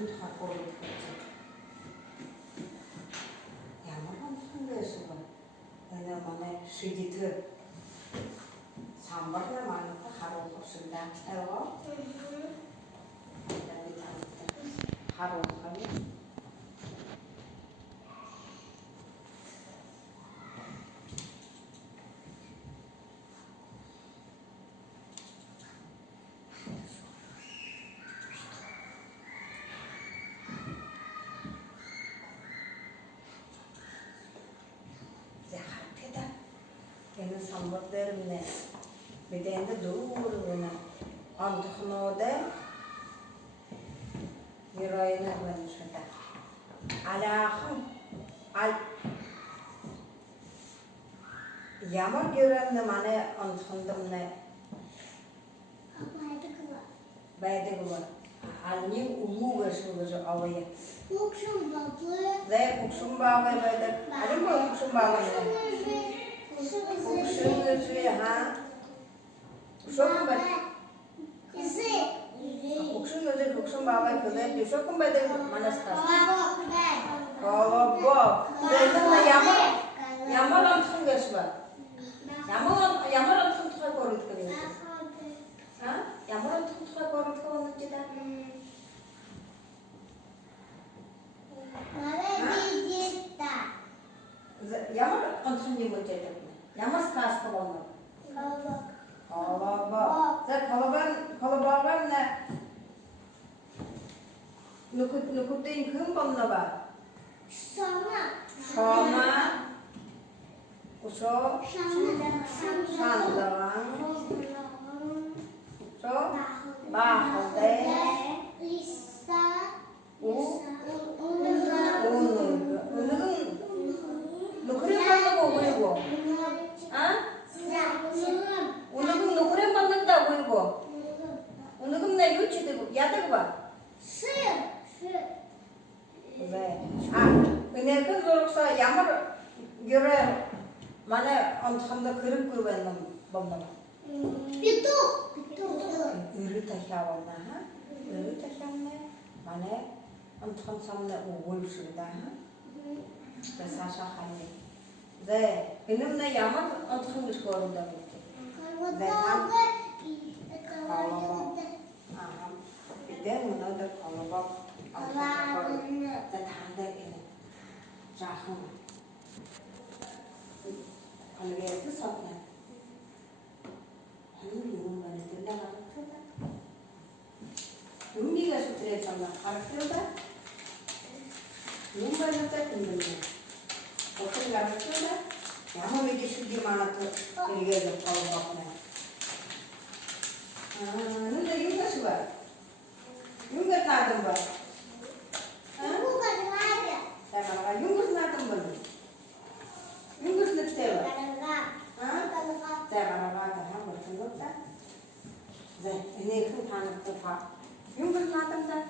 좀 갖고 있겠지. 야만한 한국에서가 왜냐면 시기들 삼박을 많이 하루 없습니다. 에고 하루 없으면 Ini sambut derine, bedende dururuna, antuhnode, yürüyene konuşunda. Alahım, al, yağmur görende mane antuhndım ne? Baydı var. Alni umu geçiyor avaya. Kukşum babı. Ve kukşum bağı baydı. Alim bu kukşum bağı baydı. Kukşun ha. Kukşun bağı. Kukşun bağı baydı. Kukşun baydı manastas. Kolobok. Zeydan yağmur antun geçiyor. Yağmur antun tuha korut kırıyor. Ha? Yağmur antun tuha korut kırıyor cidden. Yağmur antun yumurta cidden. Yağmur kaç kolonu? Kolobok. Sen kolobok ne? Nukutin kim bana var? Şoma. Uso. Şandavan. So. Bahode. Nukurin bana bu uygu. Ha? Nukurin bana da uygu. Unugum ne yuçidir bu? Yadır var. Ve önerken zorluksa yağmur göre mana antında kırık güvendim bana. Pitu. Ürü taşıyanlar ha, ürü taşıyanlar mana antın samne uğul şurada ha, ve saşa halde. Ve benim ne yağmur antın hiç göründü. Ve tam kalabak. Bir de bunu da kalabak. Ve tanda ini rahım. Algayatı satma. Hangi yorum var edildi hareketler? Rumbiga sutre sama hareketler. Rumba nata kundalnya. Okey hareketler. Yağmur bir şudi manatı ilgili kalabaklar. Ne de yungas var. Yungas nadım var. Yungus natam bolu. Yungus nete var. Saya kata ha bertemu tak. Zeh, ini kan tanah kupa. Yungus natam tak.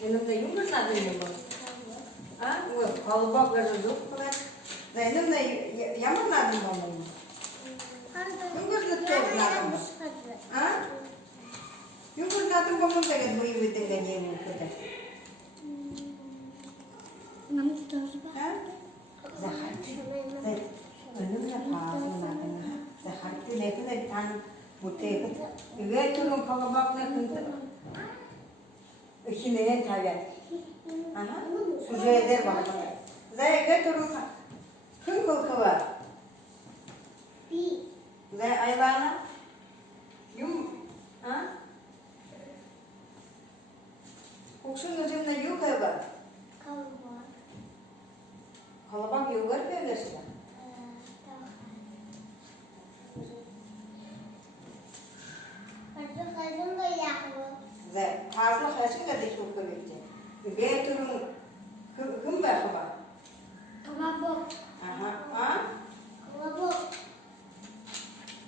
Minum da yungus natam yungus. Ha, kalau bak beruduk kan. Zeh, minum da yamuk natam bolu. Yungus nete natam. Ha? Yungus natam bolu tak dua ibu tinggal ni mungkin. Ha? Zahat. Zeh. Önümde fazlalarına, zahartı ne kadar tan mutlaka. İyi turun kalabak ne kıntı. İşine tabi. Aha, sucu eder bana. Zayıf turun kın kılkı var. Zayıf ayağına yum, ha? Kukşun gözümde yuk var. Kalabak yuk var mı gerçekten? Ve fazla kaçın da dikkat koyuyor. Bir turun kim var baba? Kalabok. Aha, ha? Kalabok.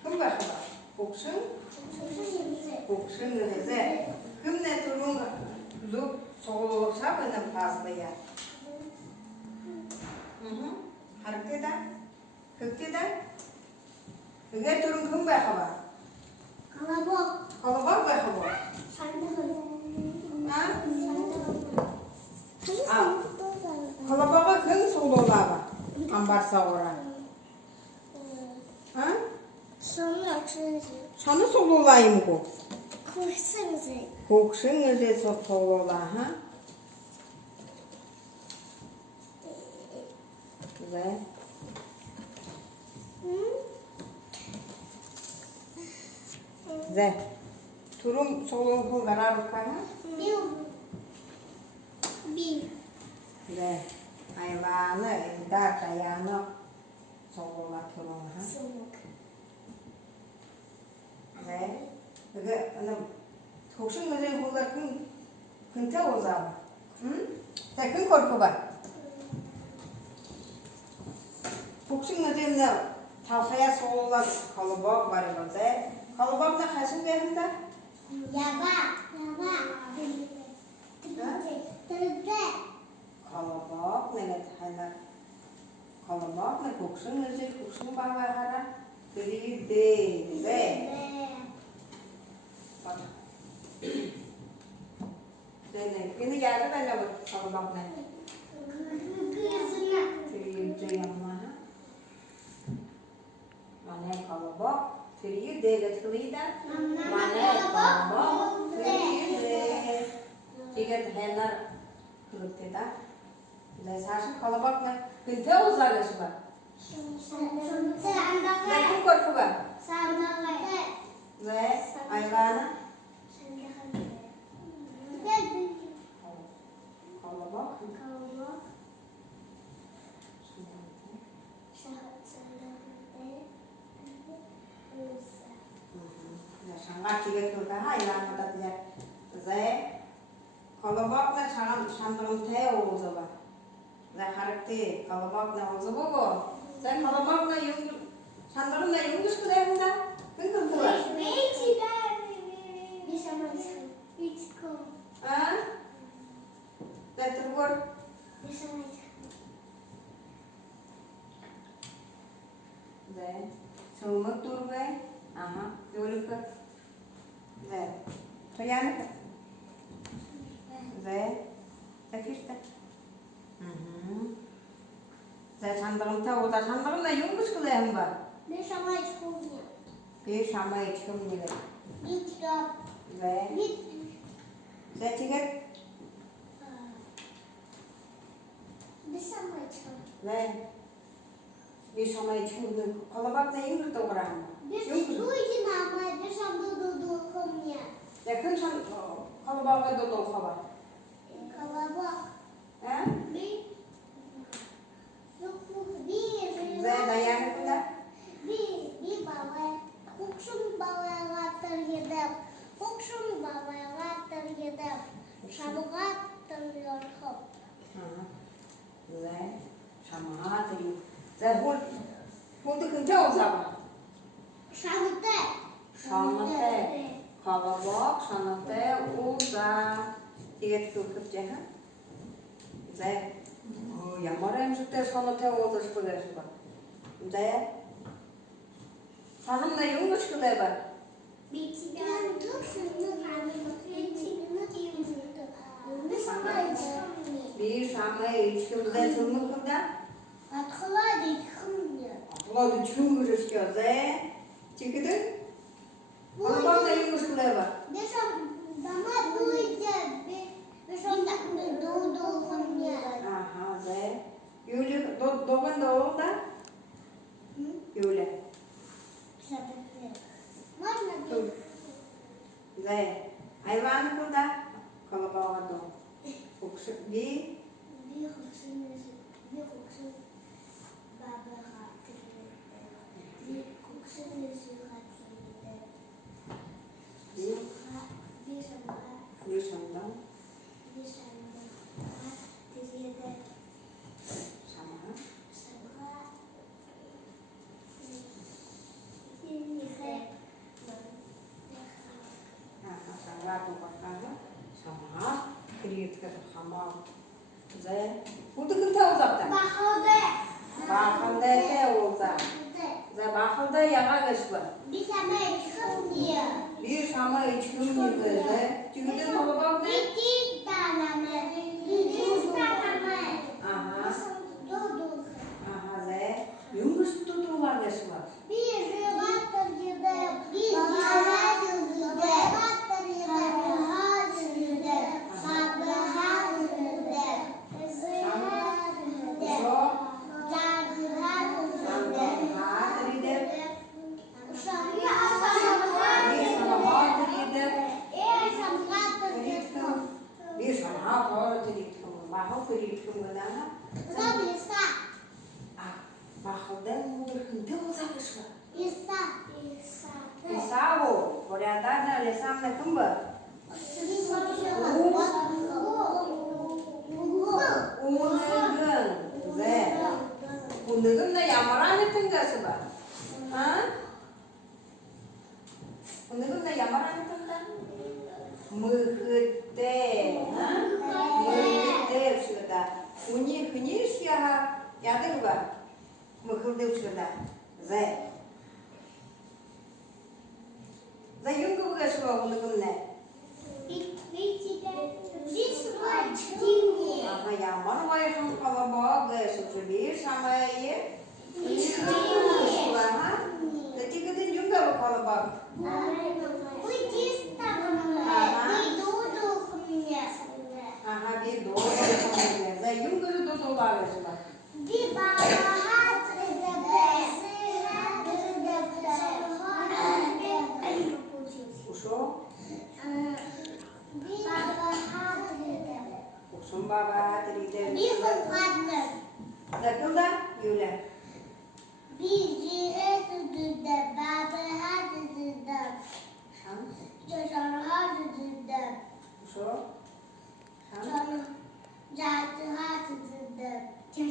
Kim var baba? Kuksun? Kuksun öyle. Kim ne turun zor soğuksa benim fazla ya. Hareket eder. Hareket eder. Bir turun kim var baba? Kalabok. Kalabok var baba. Sandık. Ha? Sandık. Kalabağa kın soğulaba. Ambar sağıra. Ha? Şanı soğulayım bu. Kokşun öze soğula ha? Güzel. Güzel. Turum soğuluğun kıl karar bakana. Güzel. Hayvanı, ender kayağını soğula turum ha? Güzel. Güzel. Kokşun öze kıllar kınta ozaba. Sen kın korku var. Kokşun öze tavfaya soğula kalıbak var ya. Kalıbak ne kaçın verinde? Kalabak ne haylar? Kalabak ne kokşun özel kokşun bağlar hara? Kiri de. Bak. Ini geldi ben de bu kalabak ne? Kiri de yanma ha? Mane kalabak. Kiri de getiriydi. Mane kalabak. Kiri de. Tiga haylar kırıktı da. Sarsın kalabak ne? Kınta uzarlısı var. Ne korku var? Ve hayvana? Kalabak. Sangat tiga kırıkta hayvan mı da diye. Ve kalabak ne şandırım te oğuza var. Ve harekti kalabak ne oğuza bu. Sen kalabak ne yungur, şandırım ne yungur kılayım da? Kın kırıkta var. Ha? Ve turgur. Ve soğumak dur ve. Aha, yolu kır. Ve toyanı kır. Ve işte. Ve şandırım te oğuza şandırım ne yungur kılayım var. Bir şama içkim bile. Ve tiga. Ve bir şama içkim bile. Kalabak ne yungur da oran mı? Yakın şan kalabağa da dolu hava. Ha? Ve dayanı kula. Ve şama atayım. Ve bu da kınta olsa. Şanate. Kalabak, şanate, uza. Tiga tutup jaha. Ve yamarayım sütte şanate olsa şükürler şükür. Ve sanımda yungu şükürler var. Bir şama içkimde sınır kında. Atla düşün görüşüyor. Ve çıkıdı. Kalabak da yungu şükürler var. Aha, ve Yule doğan da oldu. Yule. Ve hayvanı burada kalabağa da. Kokşu bir şandan sama kritik sama. Ze bu da kınta uzakta. Bakhalda ke olsa. Ze bakhalda yağa geçti. Bir tane çıkın diye. Bir şama içkin gibi. Çünkü kalabak ne? İki tane mi? İki tane mi? Aha. Doğru. Aha ze. Yungus tutular yaşlar. Bir battır gibi. Bir tane gibi. Battır gibi. Hadi gibi. Sabı hadi gibi. Hadi gibi. Şu. Cadı hadi gibi. Hadi de. Uşağını Bir şama hadi de. aslanı. Bir şama hadi de. Bahı kırıktım bana. Bahıdan mungkin dia usah. Isau, orientana lesam na kumba. Unegun, ze. Unegun na yamaran tinggal sebab. Ha? Unegun na yamaran tinggal. Mehete, ha? Mehete sudah. Unyi kunyi siapa? Ya ada juga. Mehete sudah. Ze. Ze yung kubuga sudah unegun na. Aha yamar var ham kalabak seperti sama ye. Ha? Ketika juga kalabak. Aha bir doğru kalabak. Ze yung kudu dolar sudah. Usho, usum baba teride. Dakılda yule. Usho,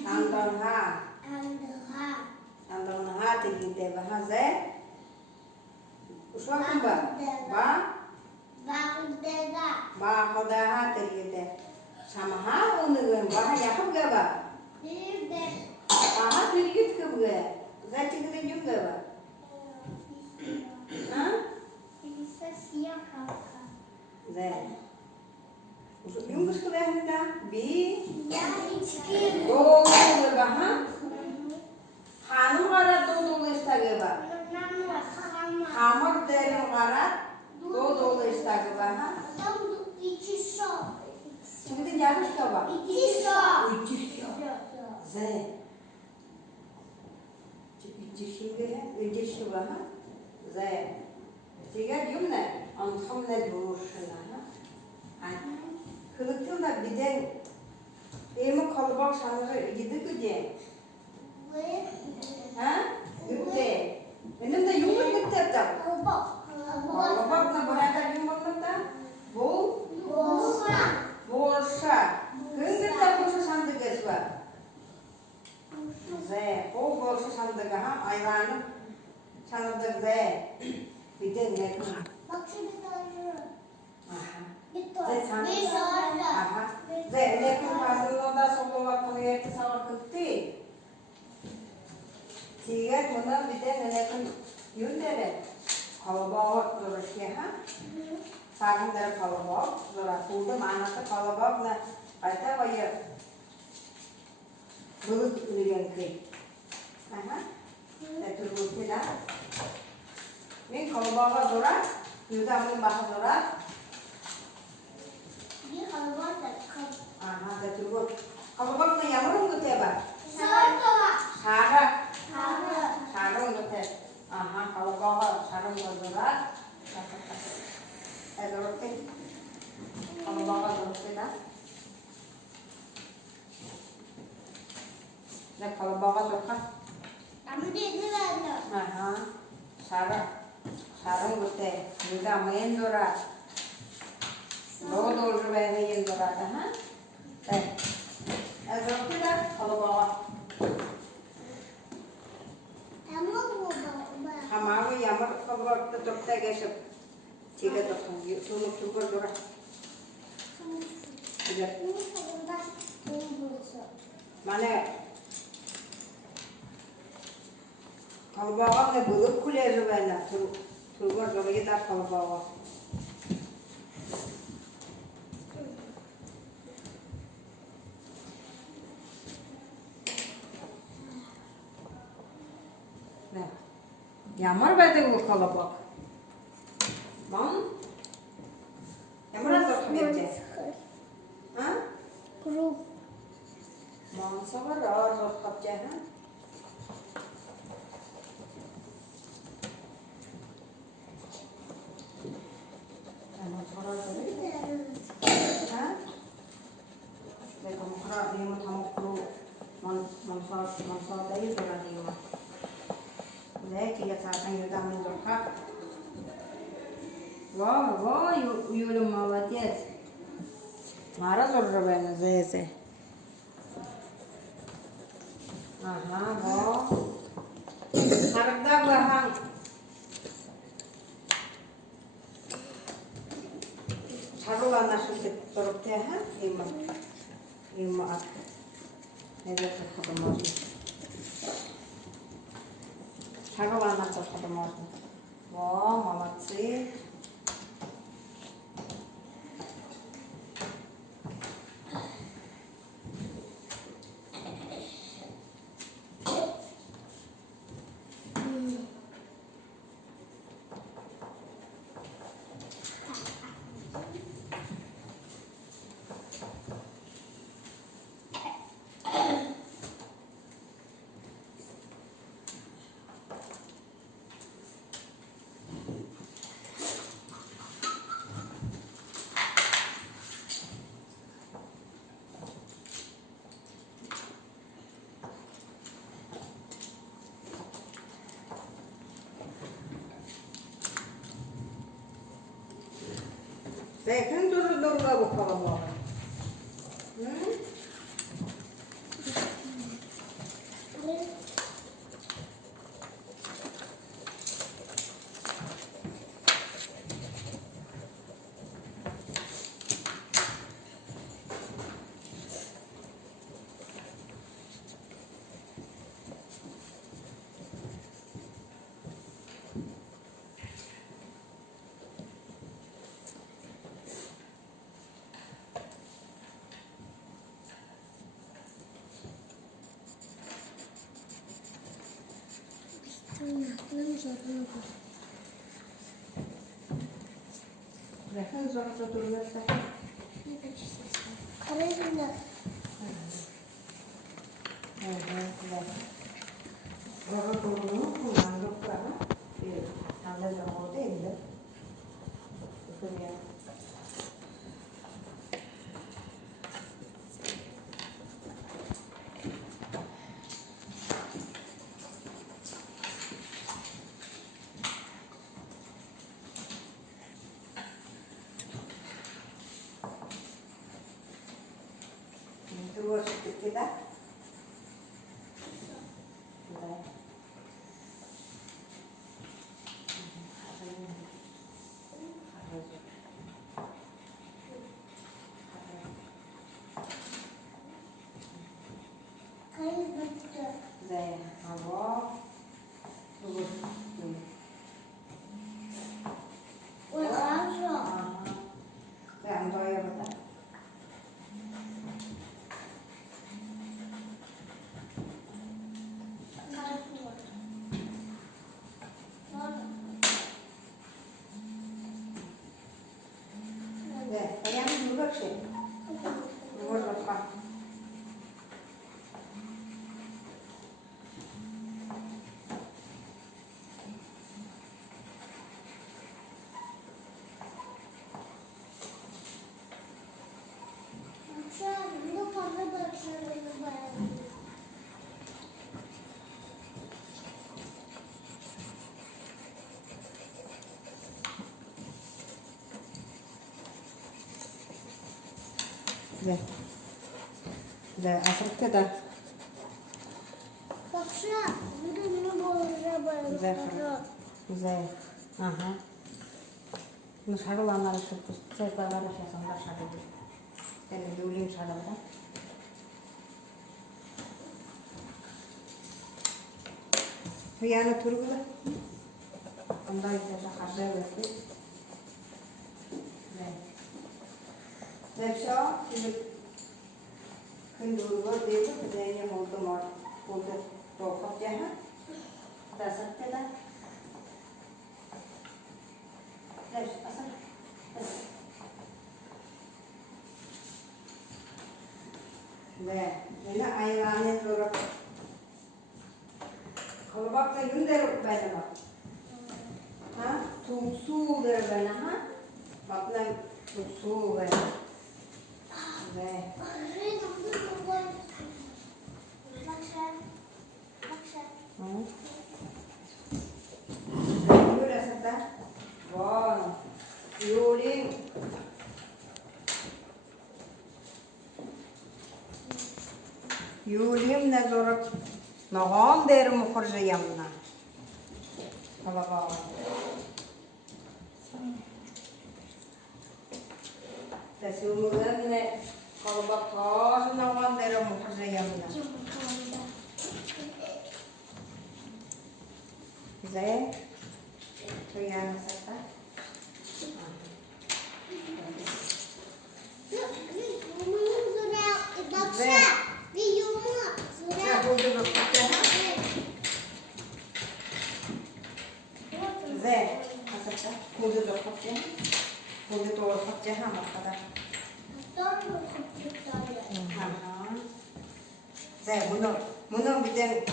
sandal ha teride bahasa. Usho kumba, ba hoda ha teride. Sama ha unegun bah yakap gaba. Aha birgit kebga. Zaten kita juga ba. Ha? Ze. Usho yungus kelehenda bi. Oh, bah. Hanum gara dolu istagaba. Hamur dari gara dolu istagaba. Şimdi yanlış kaba. Ze. İki var. Ze. Tiga diyorum ne? Antam ne duruşuna. Kılıktın da bir de emi kalabak sanırı gidi güce. Ha? Gütte. Benim de yumruk gütte tam. Kalabak ne beraber yumruk gütte? Bu? Borsa. Kıngırta borsa sandık esva. Ze. O borsa sandık ha. Ayranı sandık ze. Bir de ne? Aha. Aha. Ze. Ne kıngırta solo vakti yeti savakti. Tiga mana bir de ne kın yundere. Kalabak duruşu ha. Sarang dari kalabak, zora kuda mana tu kalabak na, kata bayar bulut ulian ke, aha, itu bulut kita. Ni kalabak zora, yuda mungkin bahas zora, aha, itu bulut. Kalabak na yaman bulut ya ba? Sarang bulut, aha, kalabak sarang zora. Dorothy, kalau bawa Dorothy dah, dah kalau bawa Dorothy, sarang betul, juga main Dora, dua main Dora dah, Dorothy dah kalau bawa, hamaru yamar kalau tetap tegas. Tiga dokter, suluk super Dora. Tiga. Mana? Kalıbağa ne bulup kulesi benimle. Turgor gibi gider kalıbağa. Ne? Yağmur verdi bu kalıbak. Lan? Yağmur azar verecek. Ha? Grup. Mansa var ağır zor kapacak ha? Ama sonra da ha? Mereka mukra dia mau tamu kru manfaat dari orang dia. Jadi kita saatnya kita menjorka. Wah, yuk молодец. Marah zor ben zese. Aha, wah. Harga bahan. Çarılar nasıl durup te ha? İma at. Ne de kadın olsun. Çarılar nasıl kadın olsun. Vay, молодцы. Sen durga bakalım oğlum. Hı? Bakın zorla durursa. Karayla. Evet. Zorla durduğunu kullandıklarını bir tane zaman değil de. Bakın ya. Dua sedikit kita. Zai, awak. Tunggu. Yang toya betul. Ayam juga sih. Nomor berapa? Dah, asal kita. Baksana, bunu boğazına Zai, aha. Nus harulanlar tuttu. Saya bawa rasa sambar satu. Dan diuling salah kan? Bu yana turgulu. Ondan sonra harda verdik. Nefşo, şimdi kındırıyor dedi, zeynep oldu dokuz ceha. Da sattı da. Nefşo, asıl. Ve yine ayranı zoru. Kalabakta yün derip bana bak. Ha? Tuzsu ver bana ha? Bak lan tuzsu ver. Ve Yürü da. Vay. Yürü. Yürüyüm ne zor. Nağam derim okurcayamna. Kalabak. Tesumurdan ne kalabak taş nağam derim okurcayamna. Güzel. Tuyana sata. Ya burada bakacağım. Güzel. Asata. Burada bakacağım. Burada doğru bakacağım ama kadar. Güzel. Bunu bir de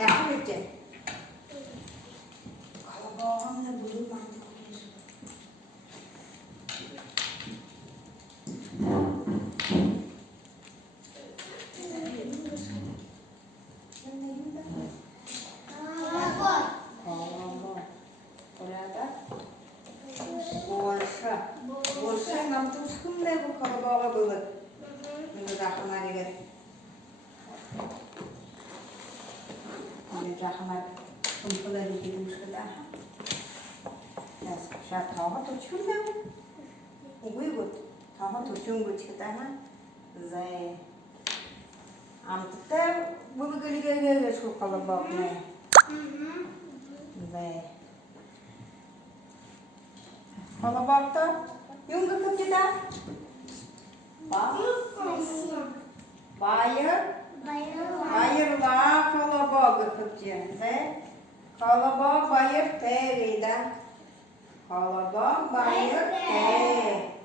yapmayacağım. Kalabağımla bulunmam. Borsa nam tu sumne bu kalabağa bulur. Bunu da hamar eder. Bunu da hamar kumpuları gibi uskada. Nas şart hava tuçun da. Uy gut. Hava tuçun gut kita ha. Zay. Amtta bu gölge şu kalabağa ne. Zay. Kalabakta yungu kıpçıda. Bayırla kalabak kıpçıda. Kalabak bayır terida. Kalabak bayır ter.